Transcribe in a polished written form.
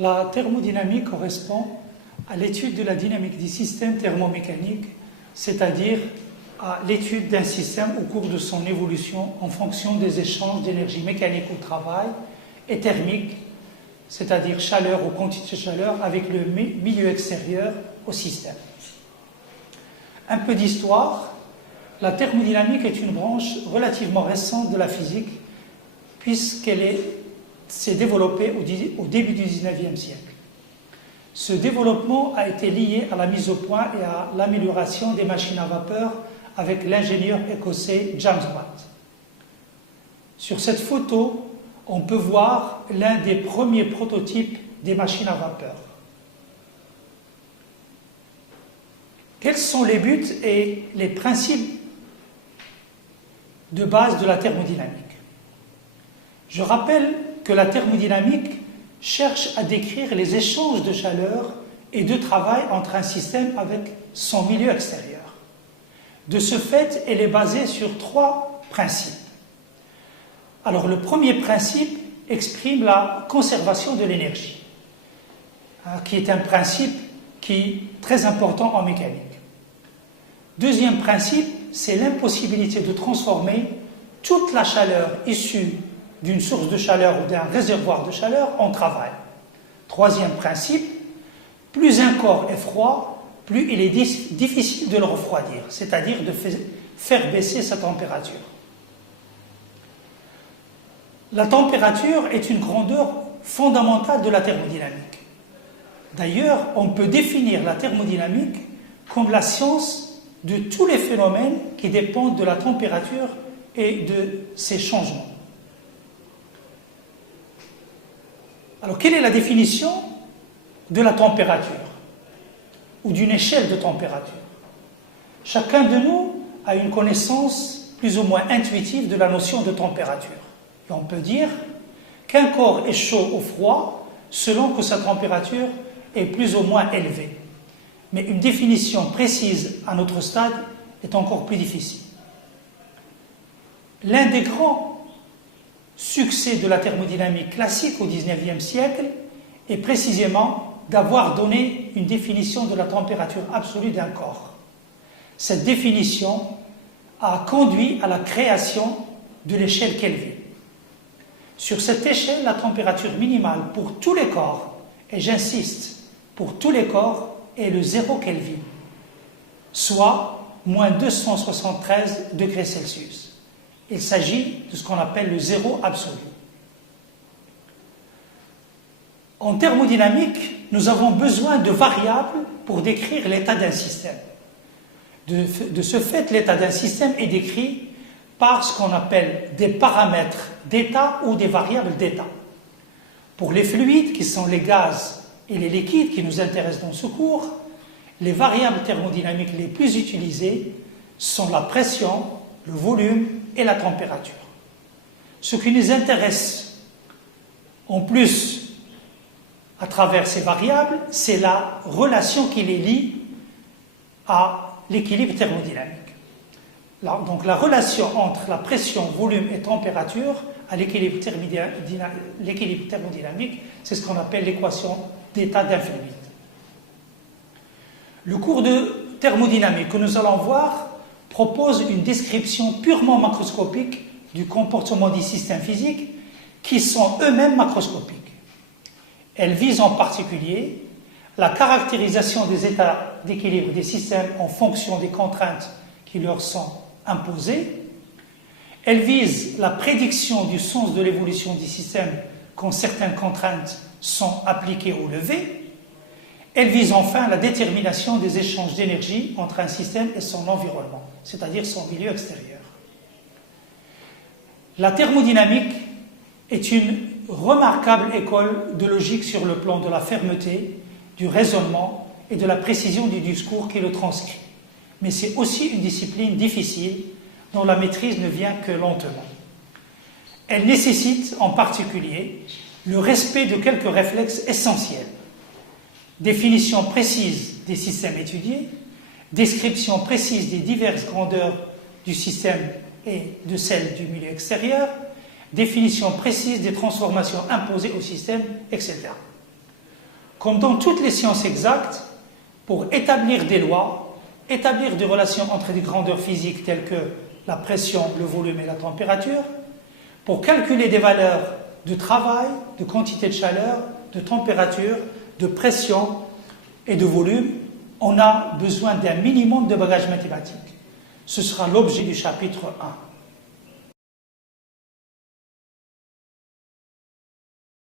La thermodynamique correspond à l'étude de la dynamique des systèmes thermomécaniques, c'est-à-dire à l'étude d'un système au cours de son évolution en fonction des échanges d'énergie mécanique au travail et thermique, c'est-à-dire chaleur ou quantité de chaleur, avec le milieu extérieur au système. Un peu d'histoire. La thermodynamique est une branche relativement récente de la physique, puisqu'elle s'est développée au début du XIXe siècle. Ce développement a été lié à la mise au point et à l'amélioration des machines à vapeur avec l'ingénieur écossais James Watt. Sur cette photo, on peut voir l'un des premiers prototypes des machines à vapeur. Quels sont les buts et les principes de base de la thermodynamique? Je rappelle que la thermodynamique cherche à décrire les échanges de chaleur et de travail entre un système avec son milieu extérieur. De ce fait, elle est basée sur trois principes. Alors, le premier principe exprime la conservation de l'énergie, qui est un principe qui est très important en mécanique. Deuxième principe, c'est l'impossibilité de transformer toute la chaleur issue d'une source de chaleur ou d'un réservoir de chaleur en travail. Troisième principe, plus un corps est froid, plus il est difficile de le refroidir, c'est-à-dire de faire baisser sa température. La température est une grandeur fondamentale de la thermodynamique. D'ailleurs, on peut définir la thermodynamique comme la science de tous les phénomènes qui dépendent de la température et de ses changements. Alors, quelle est la définition de la température ou d'une échelle de température? Chacun de nous a une connaissance plus ou moins intuitive de la notion de température. Et on peut dire qu'un corps est chaud ou froid selon que sa température est plus ou moins élevée. Mais une définition précise à notre stade est encore plus difficile. L'un des grands succès de la thermodynamique classique au XIXe siècle est précisément d'avoir donné une définition de la température absolue d'un corps. Cette définition a conduit à la création de l'échelle Kelvin. Sur cette échelle, la température minimale pour tous les corps, et j'insiste, pour tous les corps, est le 0 Kelvin, soit moins 273 degrés Celsius. Il s'agit de ce qu'on appelle le zéro absolu. En thermodynamique, nous avons besoin de variables pour décrire l'état d'un système. De ce fait, l'état d'un système est décrit par ce qu'on appelle des paramètres d'état ou des variables d'état. Pour les fluides, qui sont les gaz et les liquides qui nous intéressent dans ce cours, les variables thermodynamiques les plus utilisées sont la pression, le volume et la température. Ce qui nous intéresse en plus à travers ces variables, c'est la relation qui les lie à l'équilibre thermodynamique. Donc la relation entre la pression, volume et température à l'équilibre thermodynamique, c'est ce qu'on appelle l'équation d'état d'un fluide. Le cours de thermodynamique que nous allons voir propose une description purement macroscopique du comportement des systèmes physiques qui sont eux-mêmes macroscopiques. Elle vise en particulier la caractérisation des états d'équilibre des systèmes en fonction des contraintes qui leur sont imposées. Elle vise la prédiction du sens de l'évolution des systèmes quand certaines contraintes sont appliquées ou levées. Elle vise enfin la détermination des échanges d'énergie entre un système et son environnement, c'est-à-dire son milieu extérieur. La thermodynamique est une remarquable école de logique sur le plan de la fermeté, du raisonnement et de la précision du discours qui le transcrit. Mais c'est aussi une discipline difficile dont la maîtrise ne vient que lentement. Elle nécessite en particulier le respect de quelques réflexes essentiels. Définition précise des systèmes étudiés, description précise des diverses grandeurs du système et de celles du milieu extérieur, définition précise des transformations imposées au système, etc. comme dans toutes les sciences exactes, pour établir des lois, établir des relations entre des grandeurs physiques telles que la pression, le volume et la température, pour calculer des valeurs de travail, de quantité de chaleur, de température, de pression et de volume, on a besoin d'un minimum de bagages mathématiques. Ce sera l'objet du chapitre 1.